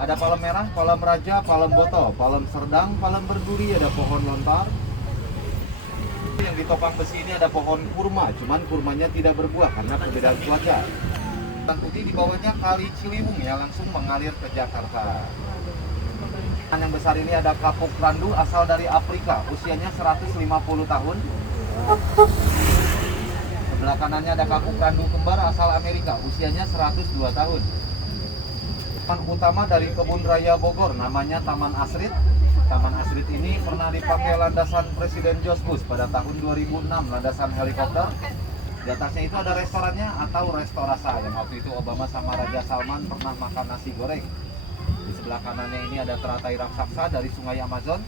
Ada palem merah, palem raja, palem botol, palem serdang, palem berduri, ada pohon lontar. Yang ditopang besi ini ada pohon kurma, cuman kurmanya tidak berbuah karena perbedaan cuaca. Dan putih di bawahnya kali Ciliwung yang langsung mengalir ke Jakarta. Yang besar ini ada kapuk randu asal dari Afrika, usianya 150 tahun. Sebelah kanannya ada kapuk randu kembar asal Amerika, usianya 102 tahun. Taman utama dari Kebun Raya Bogor namanya Taman Asrid. Taman Asrid ini pernah dipakai landasan Presiden George Bush pada tahun 2006, landasan helikopter. Di atasnya itu ada restorannya atau restorasa yang waktu itu Obama sama Raja Salman pernah makan nasi goreng. Di sebelah kanannya ini ada teratai raksasa dari Sungai Amazon.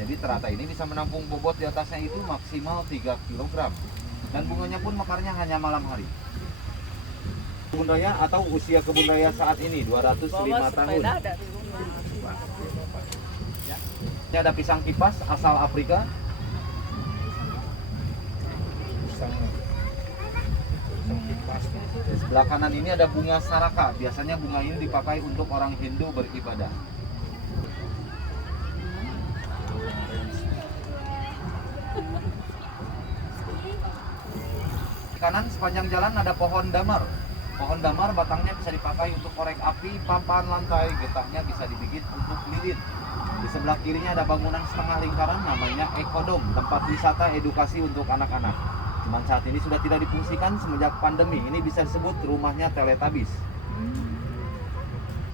Jadi teratai ini bisa menampung bobot di atasnya itu maksimal 3 kg. Dan bunganya pun mekarnya hanya malam hari. Kebun raya atau usia kebun raya saat ini 205 tahun. Ini ada pisang kipas asal Afrika. Di sebelah kanan ini ada bunga saraka. Biasanya bunga ini dipakai untuk orang Hindu beribadah. Di kanan sepanjang jalan ada pohon damar. Pohon damar batangnya bisa dipakai untuk korek api, papan lantai, getahnya bisa dibikin untuk lilin. Di sebelah kirinya ada bangunan setengah lingkaran namanya Ekodom, tempat wisata edukasi untuk anak-anak. Cuman saat ini sudah tidak difungsikan semenjak pandemi. Ini bisa disebut rumahnya Teletubbies.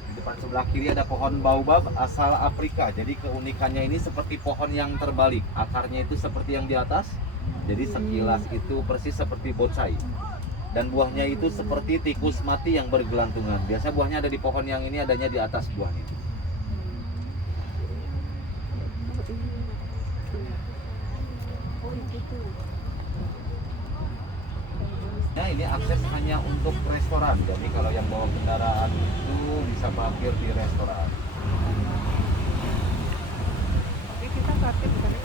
Di depan sebelah kiri ada pohon baobab asal Afrika. Jadi keunikannya ini seperti pohon yang terbalik. Akarnya itu seperti yang di atas. Jadi sekilas itu persis seperti bonsai. Dan buahnya itu seperti tikus mati yang bergelantungan. Biasanya buahnya ada di pohon yang ini, adanya di atas buahnya. Nah, ini akses hanya untuk restoran. Jadi kalau yang bawa kendaraan itu bisa parkir di restoran. Tapi kita parkir bukan ya?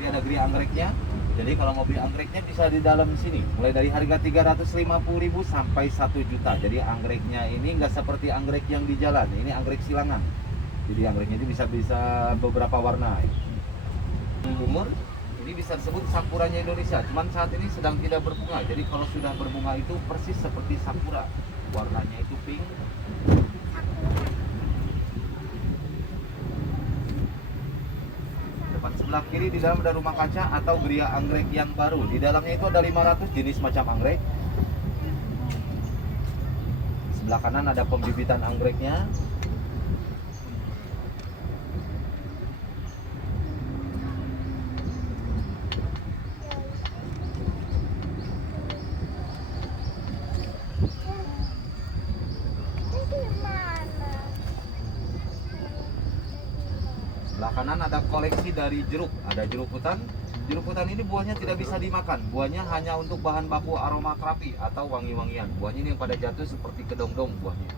Ini ada geri anggreknya. Jadi kalau mau beli anggreknya bisa di dalam sini. Mulai dari harga 350.000 sampai 1 juta. Jadi anggreknya ini nggak seperti anggrek yang di jalan. Ini anggrek silangan. Jadi anggreknya itu bisa beberapa warna. Umur ini bisa disebut sakuranya Indonesia. Cuman saat ini sedang tidak berbunga. Jadi kalau sudah berbunga itu persis seperti sakura. Warnanya itu pink. Depan sebelah kiri di dalam ada rumah kaca atau geria anggrek yang baru. Di dalamnya itu ada 500 jenis macam anggrek. Sebelah kanan ada pembibitan anggreknya. Sebelah kanan ada koleksi dari jeruk. Ada jeruk hutan. Jeruk hutan ini buahnya tidak bisa dimakan. Buahnya hanya untuk bahan baku aromaterapi atau wangi-wangian. Buahnya ini yang pada jatuh seperti kedong-dong buahnya.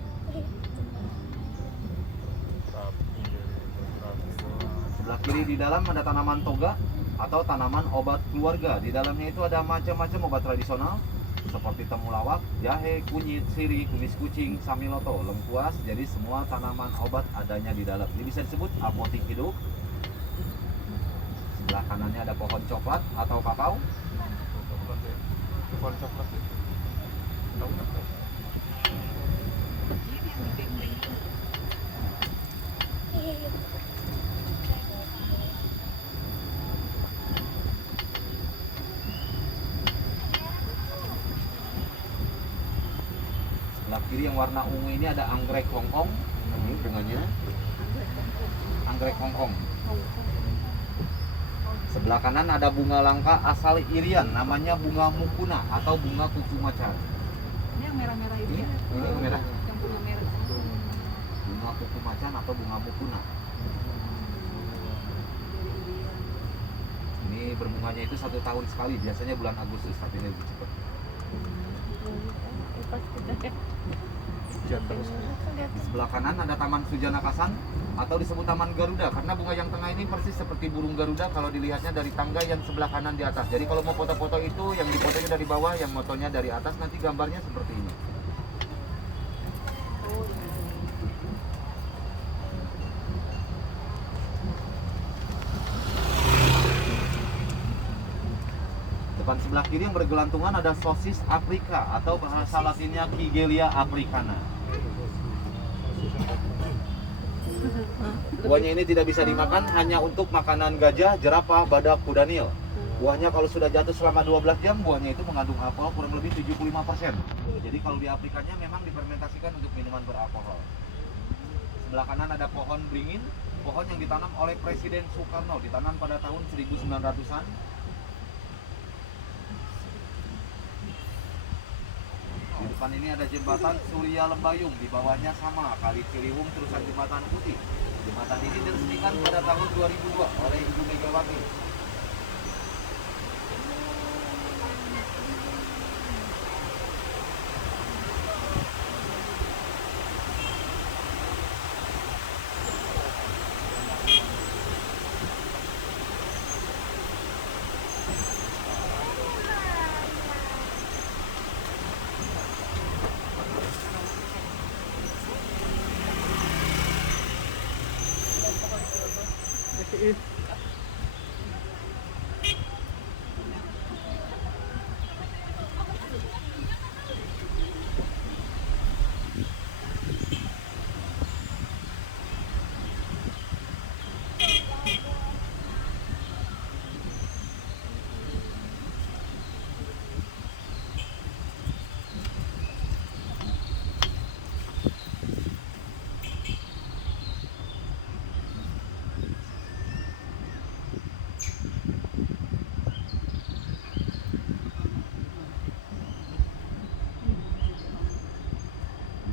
Sebelah kiri di dalam ada tanaman toga atau tanaman obat keluarga. Di dalamnya itu ada macam-macam obat tradisional seperti temulawak, jahe, kunyit, sirih, kumis kucing, samiloto, lengkuas. Jadi semua tanaman obat adanya di dalam. Ini bisa disebut apotik hidup. Sebelah kanannya ada pohon coklat atau kakao. Pohon coklat itu. Tahu nggak? Sebelah kiri yang warna ungu ini ada anggrek Hongkong. Ini bunganya anggrek Hongkong. Sebelah kanan ada bunga langka asal Irian, namanya bunga mukuna atau bunga kuku macan. Ini yang merah-merah itu ya? Ini yang merah. Yang bunga merah. Bunga kuku macan atau bunga mukuna. Ini berbunganya itu 1 tahun sekali, biasanya bulan Agustus, tapi ini lebih cepat. Hujan terus. Di sebelah kanan ada Taman Sujanakasan atau disebut Taman Garuda karena bunga yang tengah ini persis seperti burung Garuda kalau dilihatnya dari tangga yang sebelah kanan di atas. Jadi kalau mau foto-foto itu yang difotonya dari bawah, yang motonya dari atas, nanti gambarnya seperti ini. Depan sebelah kiri yang bergelantungan ada sosis Afrika atau bahasa latinnya Kigelia africana. Buahnya ini tidak bisa dimakan, hanya untuk makanan gajah, jerapah, badak, kuda nil. Buahnya kalau sudah jatuh selama 12 jam, buahnya itu mengandung alkohol kurang lebih 75%. Jadi kalau di Afrikanya memang difermentasikan untuk minuman beralkohol. Sebelah kanan ada pohon beringin, pohon yang ditanam oleh Presiden Soekarno, ditanam pada tahun 1900-an. Di depan ini ada jembatan Surya Lembayung, di bawahnya sama Kali Ciliwung terusan jembatan putih. Jembatan ini diresmikan pada tahun 2002 oleh Ibu Megawati.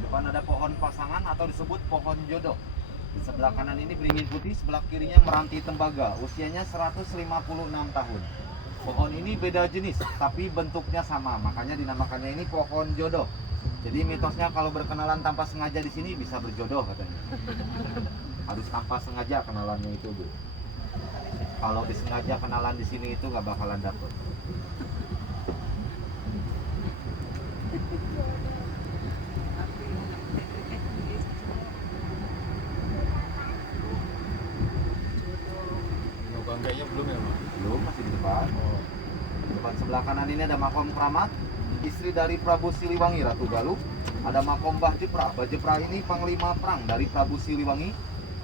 Depan ada pohon pasangan atau disebut pohon jodoh. Di sebelah kanan ini beringin putih, sebelah kirinya meranti tembaga. Usianya 156 tahun. Pohon ini beda jenis, tapi bentuknya sama. Makanya dinamakannya ini pohon jodoh. Jadi mitosnya kalau berkenalan tanpa sengaja di sini bisa berjodoh katanya. Harus tanpa sengaja kenalannya itu, Bu. Kalau disengaja kenalan di sini itu nggak bakalan dapet. Bangganya belum ya, Mas? Belum, masih di depan. Depan sebelah kanan ini ada makom Kramat, istri dari Prabu Siliwangi, Ratu Galuh. Ada makom Mbah Jepra. Mbah Jepra ini panglima perang dari Prabu Siliwangi.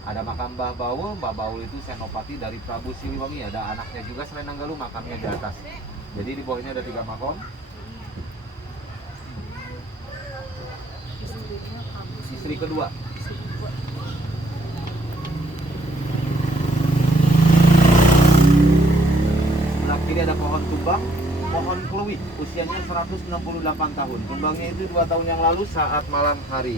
Ada makam Mbah Baul. Mbah Baul itu senopati dari Prabu Siliwangi. Ada anaknya juga Selendang Galuh, makamnya di atas. Jadi di bawah ini ada 3 makom. Istri kedua. Sebelah kiri ada pohon tumbang, pohon kluwih, usianya 168 tahun. Tumbangnya itu 2 tahun yang lalu saat malam hari.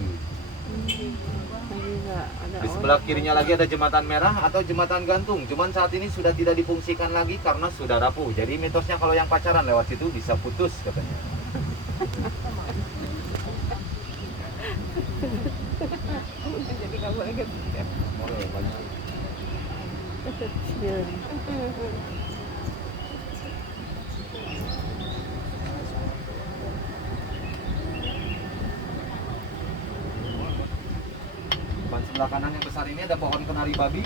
Di sebelah kirinya lagi ada jembatan merah atau jembatan gantung. Cuman saat ini sudah tidak difungsikan lagi karena sudah rapuh. Jadi mitosnya kalau yang pacaran lewat situ bisa putus katanya. Jadi nggak boleh gitu. Boleh, banyak. Depan sebelah kanan yang besar ini ada pohon kenari babi.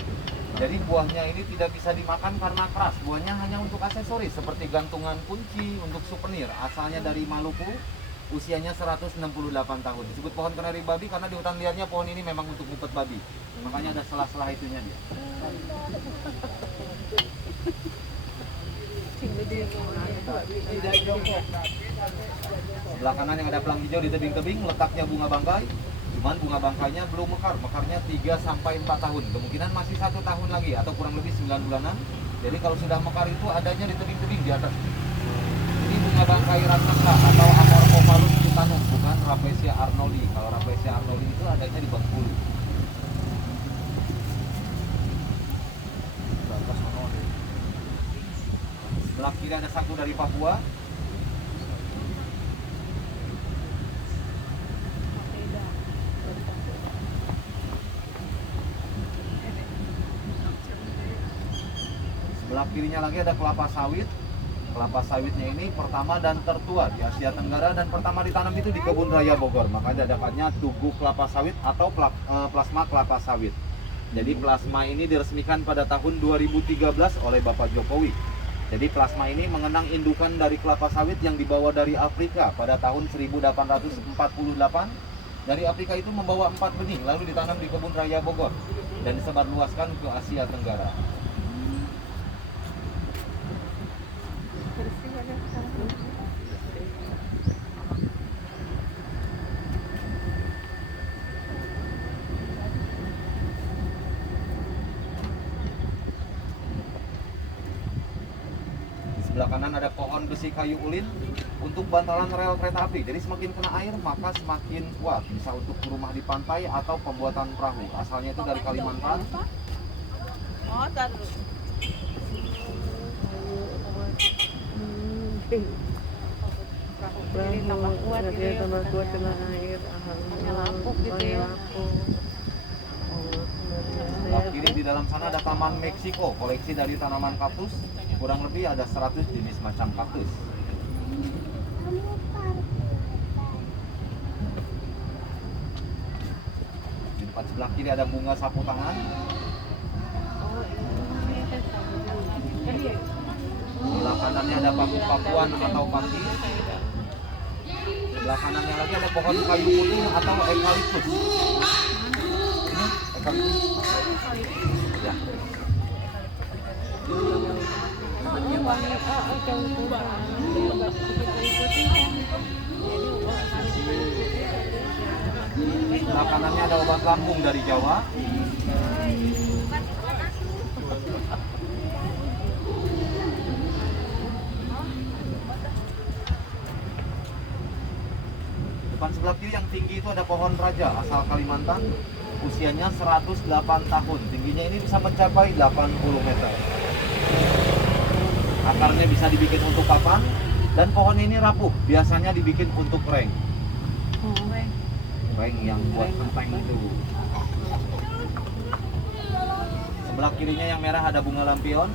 Jadi buahnya ini tidak bisa dimakan karena keras. Buahnya hanya untuk aksesoris seperti gantungan kunci, untuk souvenir. Asalnya dari Maluku, usianya 168 tahun. Disebut pohon kenari babi karena di hutan liarnya pohon ini memang untuk ngumpet babi. Makanya ada selah-selah itunya dia. Sebelah kanan yang ada pelang hijau di tebing-tebing, letaknya bunga bangkai. Cuman bunga bangkainya belum mekar, mekarnya 3-4 tahun. Kemungkinan masih 1 tahun lagi atau kurang lebih 9 bulanan. Jadi kalau sudah mekar itu adanya di tebing-tebing di atas. Ini bunga bangkai raksasa atau Amorphophallus titanus, bukan Rafflesia arnoldi. Kalau Rafflesia arnoldi itu adanya di Bengkulu. Sebelah kiri ada sagu dari Papua. Sebelah kirinya lagi ada kelapa sawit. Kelapa sawitnya ini pertama dan tertua di Asia Tenggara dan pertama ditanam itu di Kebun Raya Bogor. Maka dapatnya Tugu Kelapa Sawit atau plasma kelapa sawit. Jadi plasma ini diresmikan pada tahun 2013 oleh Bapak Jokowi. Jadi plasma ini mengenang indukan dari kelapa sawit yang dibawa dari Afrika pada tahun 1848. Dari Afrika itu membawa 4 benih lalu ditanam di Kebun Raya Bogor dan disebarluaskan ke Asia Tenggara. Bersih ada sekarang. Di sebelah kanan ada pohon besi kayu ulin untuk bantalan rel kereta api. Jadi semakin kena air maka semakin kuat. Bisa untuk rumah di pantai atau pembuatan perahu. Asalnya itu dari Kalimantan. Oh, taruh. Jadi tambah kuat gitu ya. tambah kuat kena air. Pakai lapuk gitu ya. Sebelah kiri di dalam sana ada Taman Meksiko, koleksi dari tanaman kaktus. Kurang lebih ada 100 jenis macam kaktus. Di depan sebelah kiri ada bunga sapu tangan. Oh, ini kan sama. Iya. Sebelah kanannya ada paku-pakuan atau pati. Sebelah kanannya lagi ada pohon kayu putih atau eukaliptus. Ini eukaliptus. Ya. Ini wangi jauh kurang. Dia begitu ikuti kan. Jadi Sebelah kanannya ada obat lambung dari Jawa. Depan sebelah kiri yang tinggi itu ada pohon raja asal Kalimantan. Usianya 108 tahun. Tingginya ini bisa mencapai 80 meter. Akarnya bisa dibikin untuk papan dan pohon ini rapuh. Biasanya dibikin untuk reng. Reng yang buat kempeng itu. Sebelah kirinya yang merah ada bunga lampion.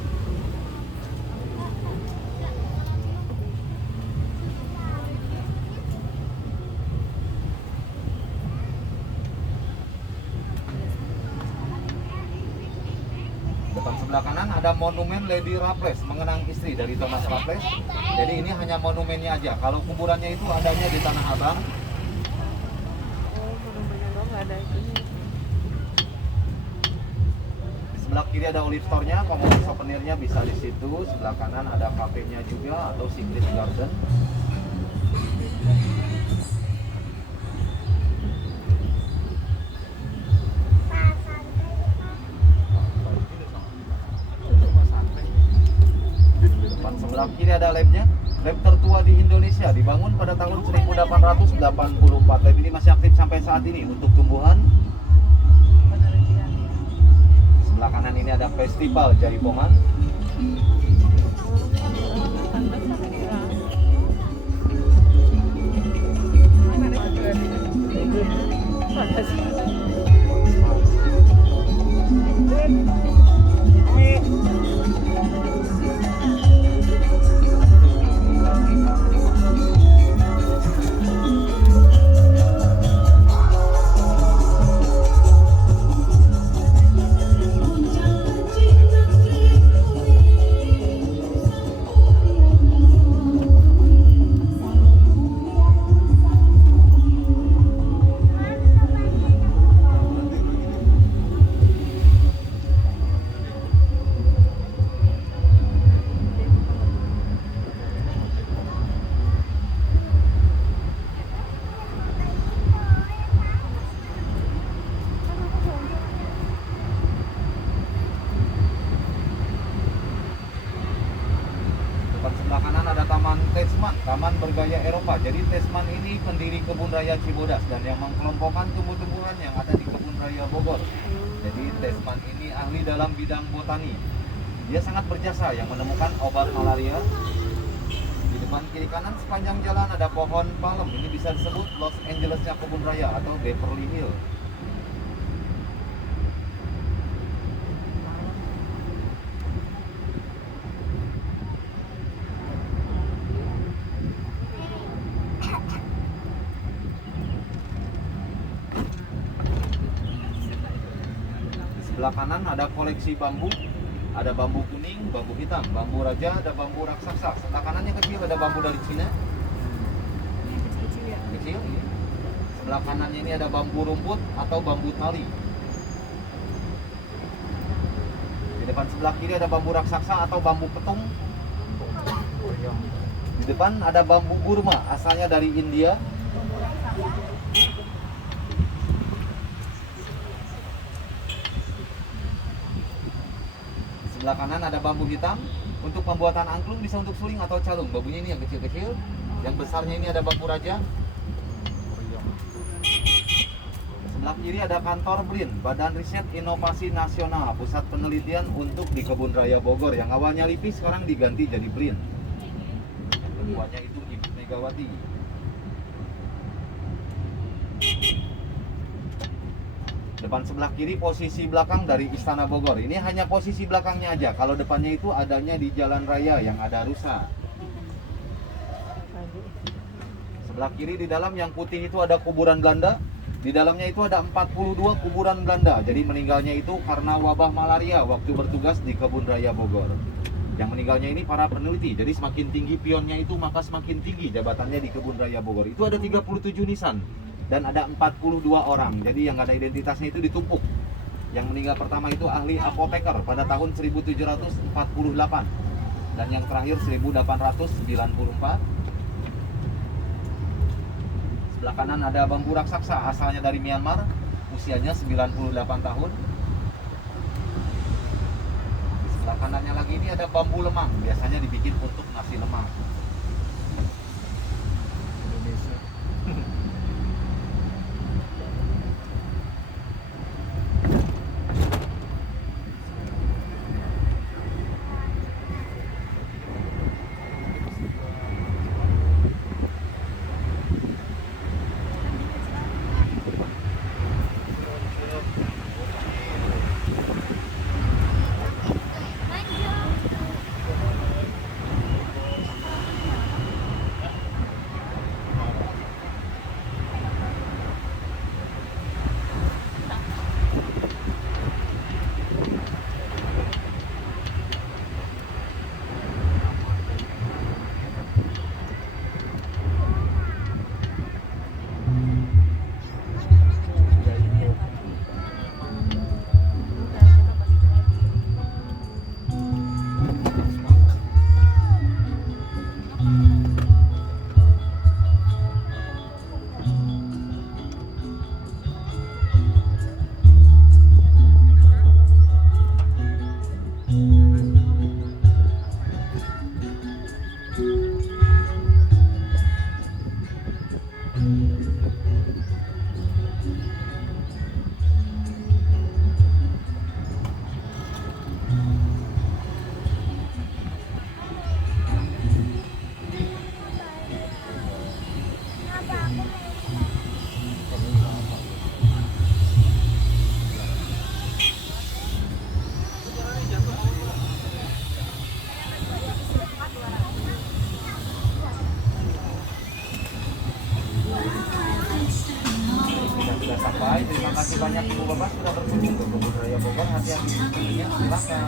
Depan sebelah kanan ada monumen Lady Raffles mengenang istri dari Thomas Raffles. Jadi ini hanya monumennya aja. Kalau kuburannya itu adanya di Tanah Abang. ada itu. Di sebelah kiri ada olive store-nya, kalau mau souvenirnya bisa di situ. Sebelah kanan ada kafenya juga atau Secret Garden. Depan sebelah kiri ada labnya. Lab tertua di Indonesia, dibangun pada tahun 1884. Lab ini masih aktif sampai saat ini untuk tumbuhan. Sebelah kanan ini ada festival Jaripongan. Sebelah kanan ada Taman Tesman, taman bergaya Eropa. Jadi Tesman ini pendiri Kebun Raya Cibodas dan yang mengkelompokkan tumbuh-tumbuhan yang ada di Kebun Raya Bogor. Jadi Tesman ini ahli dalam bidang botani. Dia sangat berjasa yang menemukan obat malaria. Di depan kiri kanan sepanjang jalan ada pohon palem. Ini bisa disebut Los Angelesnya Kebun Raya atau Beverly Hills. Sebelah kanan ada koleksi bambu. Ada bambu kuning, bambu hitam, bambu raja, ada bambu raksasa. Sebelah kanannya kecil ada bambu dari Cina. Ini yang kecil-kecil ya. Kecil. Iya. Sebelah kanannya ini ada bambu rumput atau bambu tali. Di depan sebelah kiri ada bambu raksasa atau bambu petung. Di depan ada bambu gurma, asalnya dari India. Sebelah kanan ada bambu hitam. Untuk pembuatan angklung bisa untuk suling atau calung. Bambunya ini yang kecil-kecil. Yang besarnya ini ada bambu raja. Sebelah kiri ada kantor BRIN, Badan Riset Inovasi Nasional, pusat penelitian untuk di Kebun Raya Bogor. Yang awalnya LIPI sekarang diganti jadi BRIN. Yang keduanya itu Ibu Megawati. Depan sebelah kiri posisi belakang dari Istana Bogor. Ini hanya posisi belakangnya aja. Kalau depannya itu adanya di jalan raya yang ada rusa. Sebelah kiri di dalam yang putih itu ada kuburan Belanda. Di dalamnya itu ada 42 kuburan Belanda. Jadi meninggalnya itu karena wabah malaria waktu bertugas di Kebun Raya Bogor. Yang meninggalnya ini para peneliti. Jadi semakin tinggi pionnya itu maka semakin tinggi jabatannya di Kebun Raya Bogor. Itu ada 37 nisan. Dan ada 42 orang, jadi yang ada identitasnya itu ditumpuk. Yang meninggal pertama itu ahli apoteker pada tahun 1748. Dan yang terakhir 1894. Sebelah kanan ada bambu raksasa, asalnya dari Myanmar, usianya 98 tahun. Di sebelah kanannya lagi ini ada bambu lemang, biasanya dibikin untuk nasi lemak. Indonesia. Sudah sampai, terima kasih banyak Ibu Bapak sudah berkunjung ke Kebun Raya Bogor. Hati-hati di jalannya, silakan.